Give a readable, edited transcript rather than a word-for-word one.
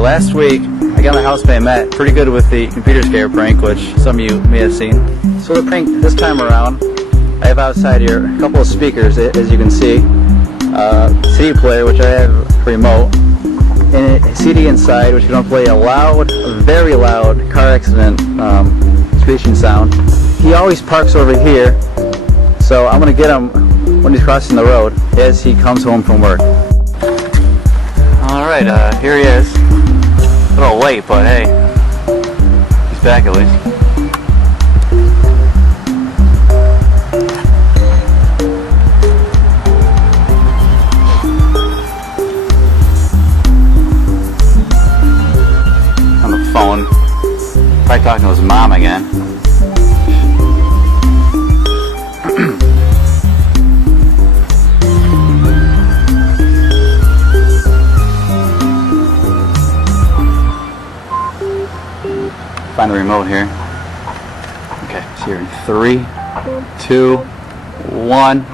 last week I got my housemate Matt pretty good with the computer scare prank, which some of you may have seen. So the prank this time around, I have outside here a couple of speakers, as you can see, CD player, which I have remote, and a CD inside, which is going to play a loud, very loud car accident screeching sound. He always parks over here, so I'm going to get him when he's crossing the road as he comes home from work. Alright, here he is. A little late, but hey, he's back at least. On the phone, probably talking to his mom again. Find the remote here. Okay, it's here in 3, 2, 1.